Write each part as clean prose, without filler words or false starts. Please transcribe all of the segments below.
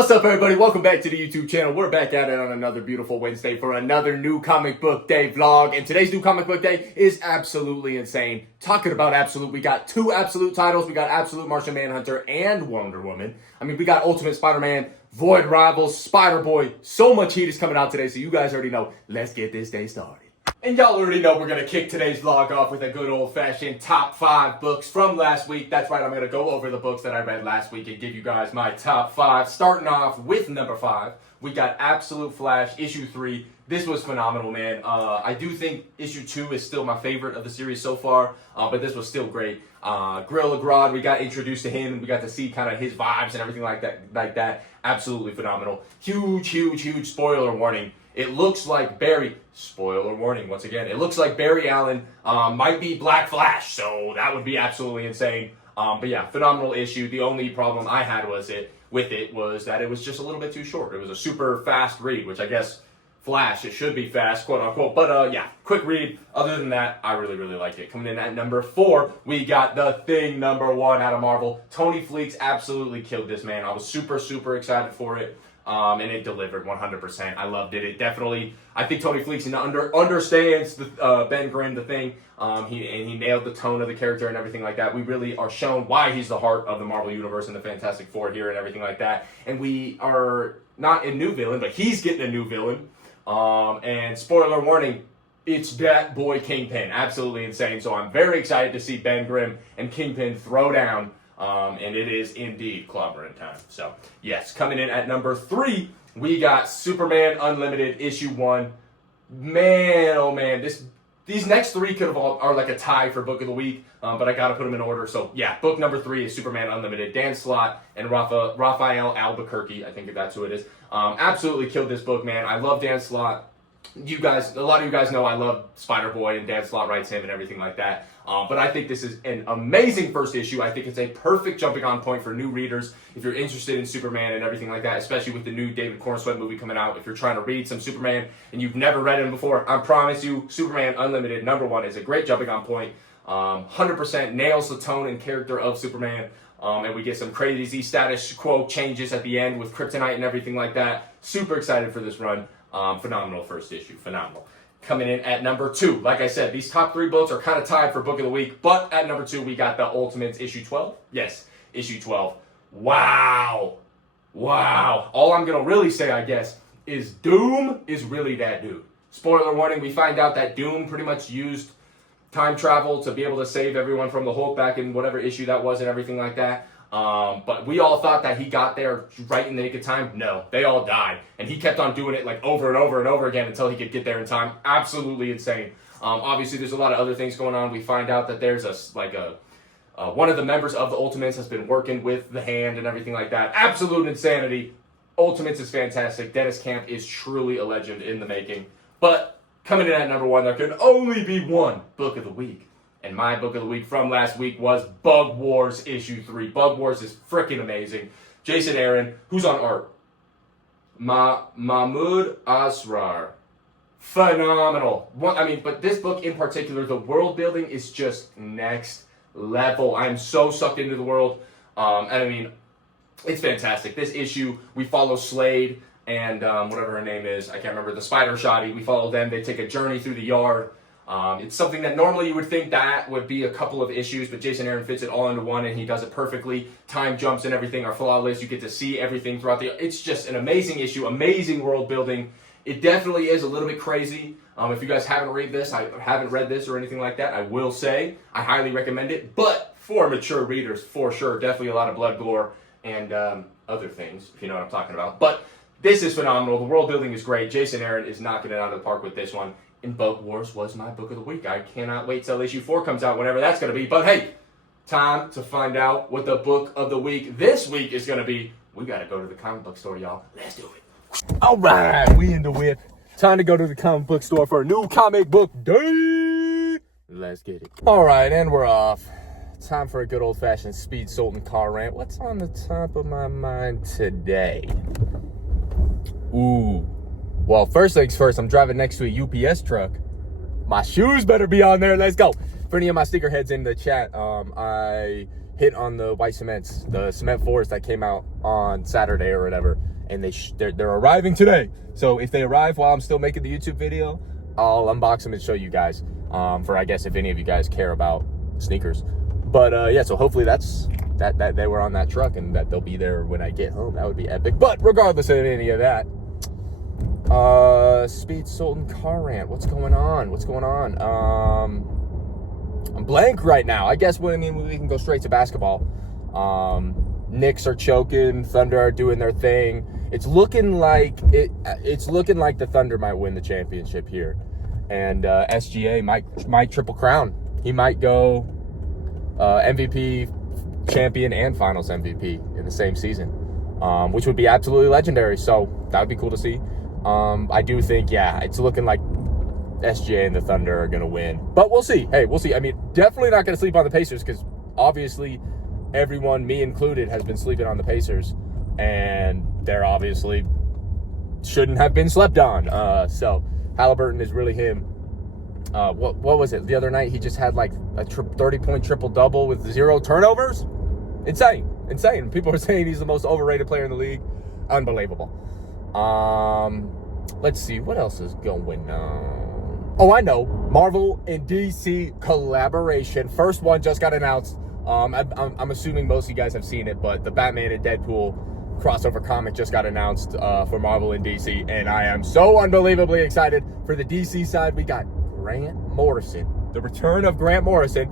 What's up, everybody? Welcome back to the YouTube channel. We're back at it on another beautiful Wednesday for another new comic book day vlog. And today's new comic book day is absolutely insane. Talking about Absolute, we got two Absolute titles. We got Absolute Martian Manhunter and Wonder Woman. I mean, we got Ultimate Spider-Man, Void Rivals, Spider-Boy. So much heat is coming out today, so you guys already know. Let's get this day started. And y'all already know we're going to kick today's vlog off with a good old-fashioned top 5 books from last week. That's right, I'm going to go over the books that I read last week and give you guys my top 5. Starting off with number 5, we got Absolute Flash, issue 3. This was phenomenal, man. I do think issue 2 is still my favorite of the series so far, but this was still great. Gorilla Grodd, we got introduced to him, and we got to see kind of his vibes and everything like that. Absolutely phenomenal. Huge spoiler warning. It looks like Barry, spoiler warning once again, it looks like Barry Allen might be Black Flash, so that would be absolutely insane. But yeah, phenomenal issue. The only problem I had with it was that it was just a little bit too short. It was a super fast read, which I guess Flash, it should be fast, quote unquote. But yeah, quick read. Other than that, I really like it. Coming in at number 4, we got The Thing, number 1 out of Marvel. Tony Fleecs absolutely killed this, man. I was super excited for it. And it delivered 100%. I loved it. It definitely, I think Tony Fleecs understands the Ben Grimm, The Thing. He nailed the tone of the character and everything like that. We really are shown why he's the heart of the Marvel Universe and the Fantastic Four here and everything like that. And we are not a new villain, but he's getting a new villain. And spoiler warning, it's that boy Kingpin. Absolutely insane. So I'm very excited to see Ben Grimm and Kingpin throw down. And it is indeed clobbering time. So, yes, coming in at number 3, we got Superman Unlimited issue 1. Man, oh man, these next 3 could have are like a tie for book of the week, but I gotta put them in order. So, yeah, book number 3 is Superman Unlimited. Dan Slott and Raphael Albuquerque, I think that's who it is. Absolutely killed this book, man. I love Dan Slott. A lot of you guys know I love Spider-Boy, and Dan Slott writes him and everything like that. But I think this is an amazing first issue. I think it's a perfect jumping on point for new readers if you're interested in Superman and everything like that, especially with the new David Cornsweet movie coming out. If you're trying to read some Superman and you've never read him before, I promise you, Superman Unlimited number 1 is a great jumping on point. 100% nails the tone and character of Superman. And we get some crazy status quo changes at the end with Kryptonite and everything like that. Super excited for this run. Phenomenal first issue. Phenomenal. Coming in at number 2. Like I said, these top 3 books are kind of tied for book of the week. But at number 2, we got the Ultimates issue 12. Yes, issue 12. Wow. All I'm going to really say, I guess, is Doom is really that dude. Spoiler warning, we find out that Doom pretty much used time travel to be able to save everyone from the Hulk back in whatever issue that was and everything like that. But we all thought that he got there right in the nick of time. No, they all died. And he kept on doing it like over and over again until he could get there in time. Absolutely insane. Obviously, there's a lot of other things going on. We find out that there's one of the members of the Ultimates has been working with the Hand and everything like that. Absolute insanity. Ultimates is fantastic. Dennis Camp is truly a legend in the making. But coming in at number 1, there can only be one book of the week. And my book of the week from last week was Bug Wars issue 3. Bug Wars is freaking amazing. Jason Aaron, who's on art? Mahmoud Asrar. Phenomenal. But this book in particular, the world building is just next level. I'm so sucked into the world. It's fantastic. This issue, we follow Slade and whatever her name is, I can't remember, the Spider Shoddy. We follow them. They take a journey through the yard. It's something that normally you would think that would be a couple of issues, but Jason Aaron fits it all into one, and he does it perfectly. Time jumps and everything are flawless. You get to see everything throughout it's just an amazing issue, amazing world building. It definitely is a little bit crazy. If you guys haven't read this or anything like that, I will say I highly recommend it. But for mature readers, for sure, definitely a lot of blood, gore, and other things, if you know what I'm talking about. But this is phenomenal. The world building is great. Jason Aaron is knocking it out of the park with this one. And Bug Wars was my book of the week. I cannot wait till issue 4 comes out, whenever that's going to be. But hey, time to find out what the book of the week this week is going to be. We got to go to the comic book store, y'all. Let's do it. All right, we in the whip. Time to go to the comic book store for a new comic book day. Let's get it. All right, and we're off. Time for a good old-fashioned Speed Sultan car rant. What's on the top of my mind today? Ooh. Well, first things first, I'm driving next to a UPS truck. My shoes better be on there. Let's go. For any of my sticker heads in the chat, I hit on the white cements, the cement forest that came out on Saturday or whatever. and they're arriving today. So if they arrive while I'm still making the YouTube video, I'll unbox them and show you guys. For I guess if any of you guys care about sneakers. But yeah, so hopefully that they were on that truck and that they'll be there when I get home. That would be epic. But regardless of any of that, Speed Sultan car rant. What's going on? I'm blank right now. I guess we can go straight to basketball. Knicks are choking. Thunder are doing their thing. It's looking like the Thunder might win the championship here, and SGA might triple crown. He might go MVP, champion, and Finals MVP in the same season, which would be absolutely legendary. So that would be cool to see. I do think, yeah, it's looking like SGA and the Thunder are going to win. But we'll see. Hey, we'll see. I mean, definitely not going to sleep on the Pacers because obviously everyone, me included, has been sleeping on the Pacers. And they're obviously shouldn't have been slept on. So Halliburton is really him. What was it? The other night, he just had like a 30-point triple-double with 0 turnovers. Insane. People are saying he's the most overrated player in the league. Unbelievable. Let's see. What else is going on? Oh, I know. Marvel and DC collaboration. First one just got announced. I'm assuming most of you guys have seen it, but the Batman and Deadpool crossover comic just got announced for Marvel and DC, and I am so unbelievably excited. For the DC side, we got Grant Morrison, the return of Grant Morrison,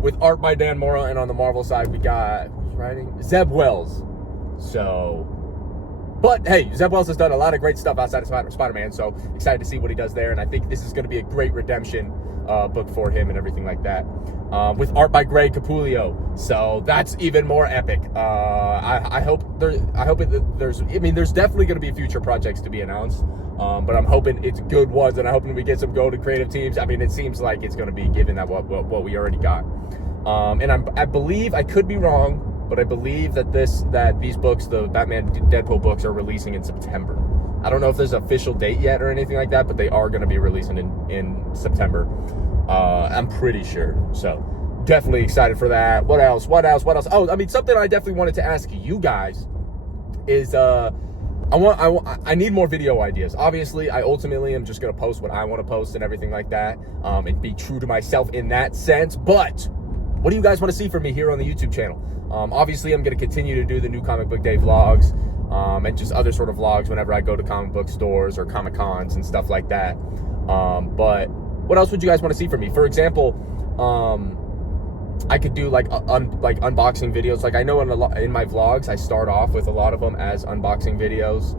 with art by Dan Mora, and on the Marvel side, we got who's writing? Zeb Wells. So, but hey, Zeb Wells has done a lot of great stuff outside of Spider-Man, so excited to see what he does there, and I think this is going to be a great redemption book for him and everything like that. With art by Greg Capullo, so that's even more epic. I hope there's definitely going to be future projects to be announced, but I'm hoping it's good ones, and I'm hoping we get some golden creative teams. I mean, it seems like it's going to be given that what we already got, and I believe, I could be wrong, but I believe that these books, the Batman Deadpool books, are releasing in September. I don't know if there's an official date yet or anything like that, but they are going to be releasing in September. I'm pretty sure. So definitely excited for that. What else? Oh, I mean, something I definitely wanted to ask you guys is I need more video ideas. Obviously, I ultimately am just going to post what I want to post and everything like that, and be true to myself in that sense. But what do you guys want to see from me here on the YouTube channel? Obviously, I'm going to continue to do the new Comic Book Day vlogs, and just other sort of vlogs whenever I go to comic book stores or Comic Cons and stuff like that. But what else would you guys want to see from me? For example, I could do like unboxing videos. Like, I know in my vlogs, I start off with a lot of them as unboxing videos,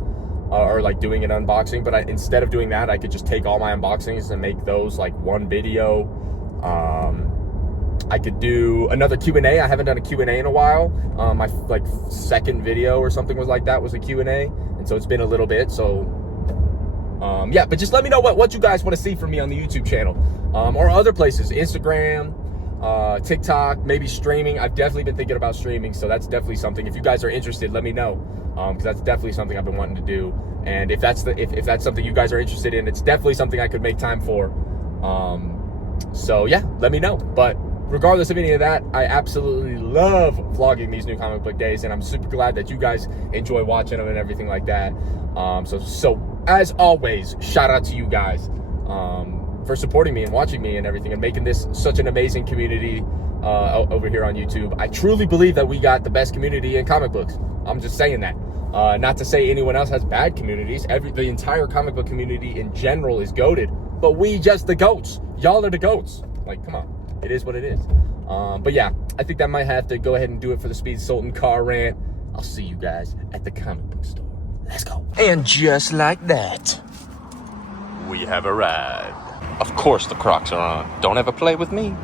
or like doing an unboxing. But instead of doing that, I could just take all my unboxings and make those like one video. I could do another Q&A. I haven't done a Q&A in a while. My second video or something was like that, was a Q&A. And so it's been a little bit. So yeah, but just let me know what you guys want to see from me on the YouTube channel, or other places, Instagram, TikTok, maybe streaming. I've definitely been thinking about streaming, so that's definitely something. If you guys are interested, let me know, because that's definitely something I've been wanting to do. And if that's something you guys are interested in, it's definitely something I could make time for. So yeah, let me know. But regardless of any of that, I absolutely love vlogging these new comic book days, and I'm super glad that you guys enjoy watching them and everything like that. So as always, shout out to you guys for supporting me and watching me and everything, and making this such an amazing community over here on YouTube. I truly believe that we got the best community in comic books. I'm just saying that. Not to say anyone else has bad communities. The entire comic book community in general is goated, but we just the goats. Y'all are the goats. Like, come on. It is what it is. But yeah, I think that might have to go ahead and do it for the Speed Sultan car rant. I'll see you guys at the comic book store. Let's go. And just like that, we have arrived. of course the Crocs are on. Don't ever play with me.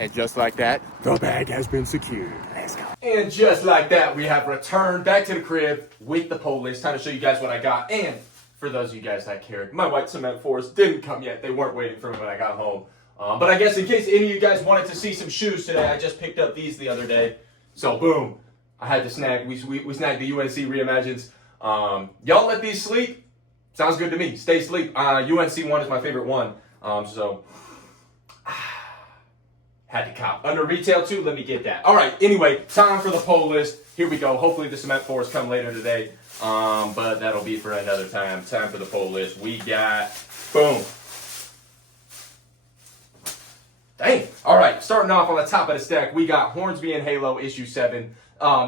And just like that, the bag has been secured. Let's go. And just like that, we have returned back to the crib with the pull list. Time to show you guys what I got. And for those of you guys that cared, my white cement fours didn't come yet. They weren't waiting for me when I got home. But I guess in case any of you guys wanted to see some shoes today, I just picked up these the other day. So boom, I had to snag. We snagged the UNC Reimagines. Y'all let these sleep. Sounds good to me. Stay asleep. UNC one is my favorite one. So had to cop. Under retail too, let me get that. All right, anyway, time for the poll list. Here we go. Hopefully the cement fours come later today. But that'll be for another time. Time for the poll list. We got, boom. Dang. All right, starting off on the top of the stack, we got Hornsby and Halo issue 7.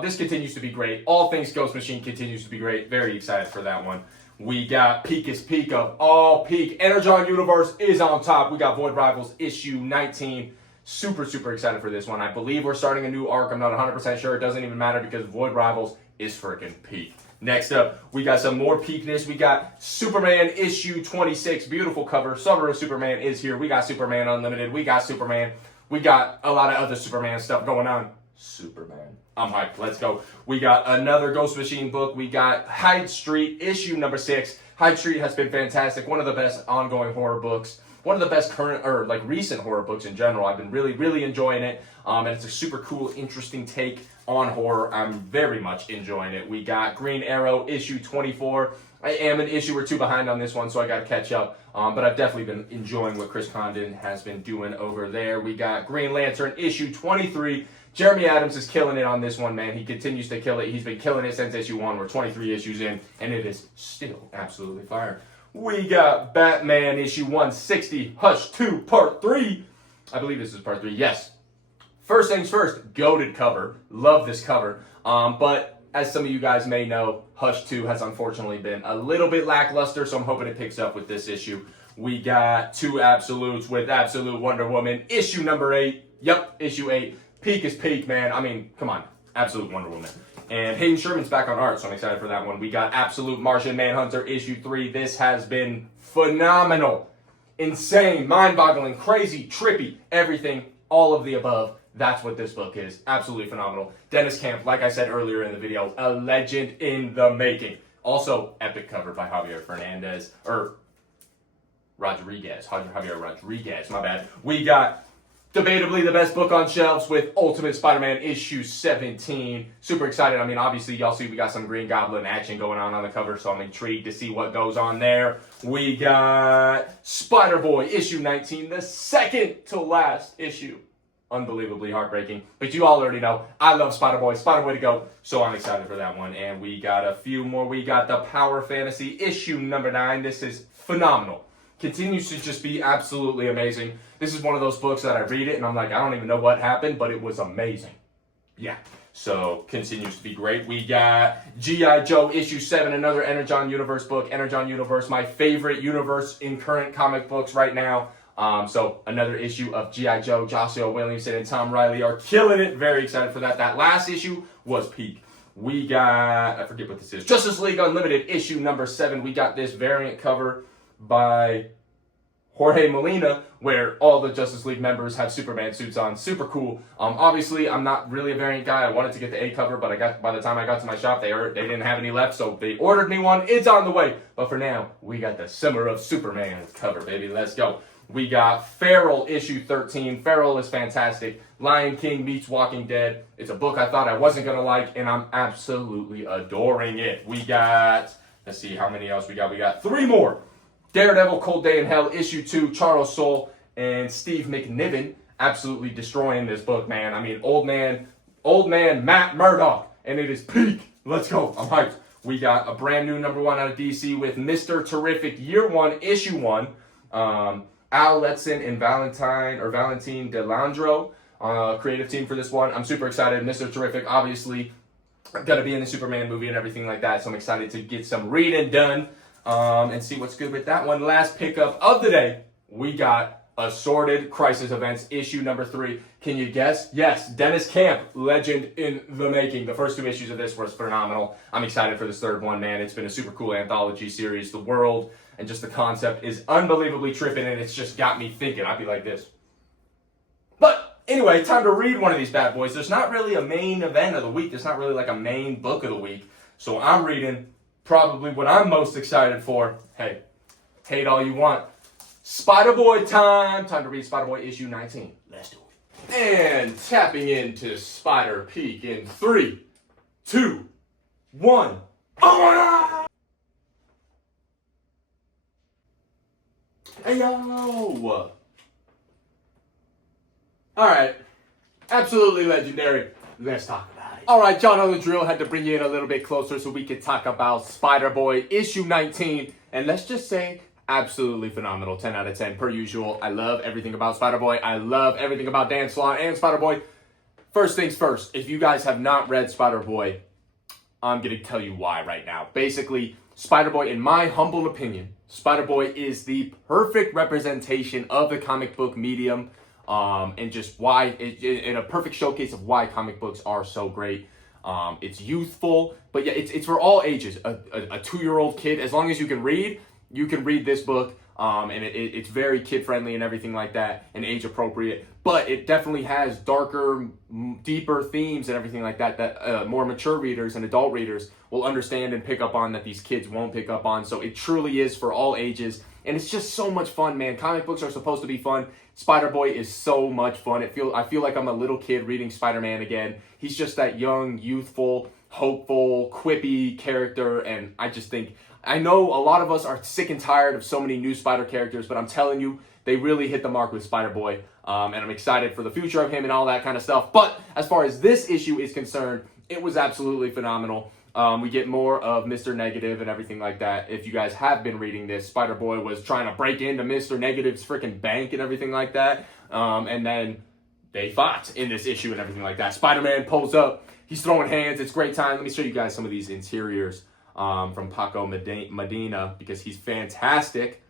This continues to be great. All things Ghost Machine continues to be great. Very excited for that one. We got Peakest Peak of all peak. Energon Universe is on top. We got Void Rivals issue 19. Super excited for this one. I believe we're starting a new arc. I'm not 100% sure. It doesn't even matter because Void Rivals is freaking peak. Next up, we got some more peakness. We got Superman issue 26. Beautiful cover. Summer of Superman is here. We got Superman Unlimited. We got Superman. We got a lot of other Superman stuff going on. Superman. I'm hyped. Let's go. We got another Ghost Machine book. We got Hyde Street issue number 6. Hyde Street has been fantastic. One of the best ongoing horror books. One of the best current or recent horror books in general. I've been really enjoying it. And it's a super cool, interesting take on horror. I'm very much enjoying it. We got Green Arrow issue 24. I am an issue or two behind on this one, so I got to catch up. But I've definitely been enjoying what Chris Condon has been doing over there. We got Green Lantern issue 23. Jeremy Adams is killing it on this one, man. He continues to kill it. He's been killing it since issue 1. We're 23 issues in, and it is still absolutely fire. We got Batman issue 160, Hush 2, part 3. I believe this is part 3. Yes. First things first, goated cover. Love this cover. But as some of you guys may know, Hush 2 has unfortunately been a little bit lackluster, so I'm hoping it picks up with this issue. We got 2 absolutes with Absolute Wonder Woman, issue number 8. Yep, issue 8. Peak is peak, man. I mean, come on. Absolute Wonder Woman. And Hayden Sherman's back on art, so I'm excited for that one. We got Absolute Martian Manhunter issue 3. This has been phenomenal. Insane, mind-boggling, crazy, trippy, everything, all of the above. That's what this book is. Absolutely phenomenal. Dennis Camp, like I said earlier in the video, a legend in the making. Also, epic cover by Javier Rodriguez, my bad. We got debatably the best book on shelves with Ultimate Spider-Man issue 17. Super excited. I mean, obviously, y'all see we got some Green Goblin action going on the cover, so I'm intrigued to see what goes on there. We got Spider-Boy issue 19, the second to last issue. Unbelievably heartbreaking. But you all already know, I love Spider-Boy. Spider-Boy to go, so I'm excited for that one. And we got a few more. We got the Power Fantasy issue number 9. This is phenomenal. Continues to just be absolutely amazing. This is one of those books that I read it and I'm like, I don't even know what happened, but it was amazing. Yeah. So, continues to be great. We got G.I. Joe issue 7, another Energon Universe book. Energon Universe, my favorite universe in current comic books right now. So, another issue of G.I. Joe. Joshua Williamson and Tom Riley are killing it. Very excited for that. That last issue was peak. We got, I forget what this is, Justice League Unlimited issue number 7. We got this variant cover by Jorge Molina, where all the Justice League members have Superman suits on. Super cool. Obviously, I'm not really a variant guy. I wanted to get the A cover, but by the time I got to my shop, they didn't have any left, so they ordered me one. It's on the way. But for now, we got the Summer of Superman cover, baby. Let's go. We got Feral issue 13. Feral is fantastic. Lion King meets Walking Dead. It's a book I thought I wasn't going to like, and I'm absolutely adoring it. We got, let's see how many else we got. We got 3 more. Daredevil, Cold Day in Hell, issue 2, Charles Soule and Steve McNiven absolutely destroying this book, man. I mean, old man Matt Murdock, and it is peak. Let's go. I'm hyped. We got a brand new number 1 out of DC with Mr. Terrific, year 1, issue 1. Al Letson and Valentine Delandro, creative team for this one. I'm super excited. Mr. Terrific, obviously, going to be in the Superman movie and everything like that, so I'm excited to get some reading done. And see what's good with that one. Last pickup of the day, we got Assorted Crisis Events, issue number 3. Can you guess? Yes, Dennis Camp, legend in the making. The first 2 issues of this were phenomenal. I'm excited for this 3rd one, man. It's been a super cool anthology series. The world and just the concept is unbelievably tripping, and it's just got me thinking. I'd be like this. But Anyway, time to read one of these bad boys. There's not really a main event of the week. There's not really like a main book of the week. So I'm reading probably what I'm most excited for. Hey, hate all you want. Spider-Boy time. Time to read Spider-Boy issue 19. Let's do it. And tapping into Spider Peak in 3, 2, 1. Oh! Hey, yo! Alright. Absolutely legendary. Let's talk about it. Alright, y'all know the drill. Had to bring you in a little bit closer so we could talk about Spider-Boy issue 19. And let's just say, absolutely phenomenal. 10 out of 10 per usual. I love everything about Spider-Boy. I love everything about Dan Slott and Spider-Boy. First things first, if you guys have not read Spider-Boy, I'm going to tell you why right now. Basically, Spider-Boy, in my humble opinion, Spider-Boy is the perfect representation of the comic book medium. And just why, in a perfect showcase of why comic books are so great. It's youthful, but yeah, it's for all ages. A 2-year-old kid, as long as you can read this book. And it's very kid-friendly and everything like that, and age-appropriate. But it definitely has darker, deeper themes and everything like that, that more mature readers and adult readers will understand and pick up on that these kids won't pick up on. So it truly is for all ages. And it's just so much fun, man. Comic books are supposed to be fun. Spider-Boy is so much fun. I feel like I'm a little kid reading Spider-Man again. He's just that young, youthful, hopeful, quippy character. And I just think, I know a lot of us are sick and tired of so many new Spider characters, but I'm telling you, they really hit the mark with Spider-Boy. And I'm excited for the future of him and all that kind of stuff. But as far as this issue is concerned, it was absolutely phenomenal. We get more of Mr. Negative and everything like that. If you guys have been reading this, Spider-Boy was trying to break into Mr. Negative's freaking bank and everything like that. And then they fought in this issue and everything like that. Spider-Man pulls up. He's throwing hands. It's a great time. Let me show you guys some of these interiors from Paco Medina because he's fantastic.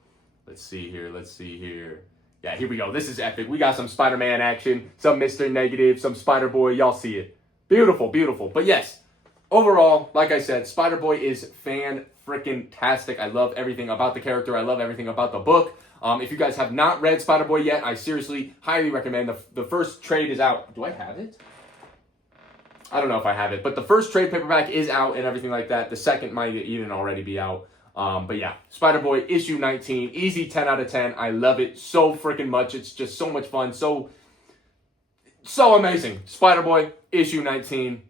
Let's see here. Yeah, here we go. This is epic. We got some Spider-Man action, some Mr. Negative, some Spider-Boy. Y'all see it. Beautiful, beautiful. But yes, overall, like I said, Spider-Boy is fan-freaking-tastic. I love everything about the character. I love everything about the book. If you guys have not read Spider-Boy yet, I seriously highly recommend. The first trade is out. Do I have it? I don't know if I have it. But the first trade paperback is out and everything like that. The second might even already be out. But yeah, Spider-Boy issue 19. Easy 10 out of 10. I love it so freaking much. It's just so much fun. So amazing. Spider-Boy issue 19.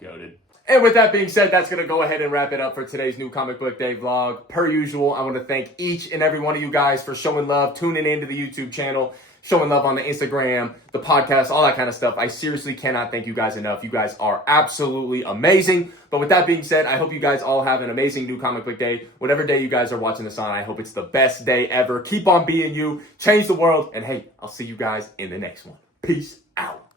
Goated. And with that being said, that's going to go ahead and wrap it up for today's new Comic Book Day vlog. Per usual, I want to thank each and every one of you guys for showing love, tuning into the YouTube channel, showing love on the Instagram, the podcast, all that kind of stuff. I seriously cannot thank you guys enough. You guys are absolutely amazing. But with that being said, I hope you guys all have an amazing new Comic Book Day. Whatever day you guys are watching this on, I hope it's the best day ever. Keep on being you. Change the world. And hey, I'll see you guys in the next one. Peace out.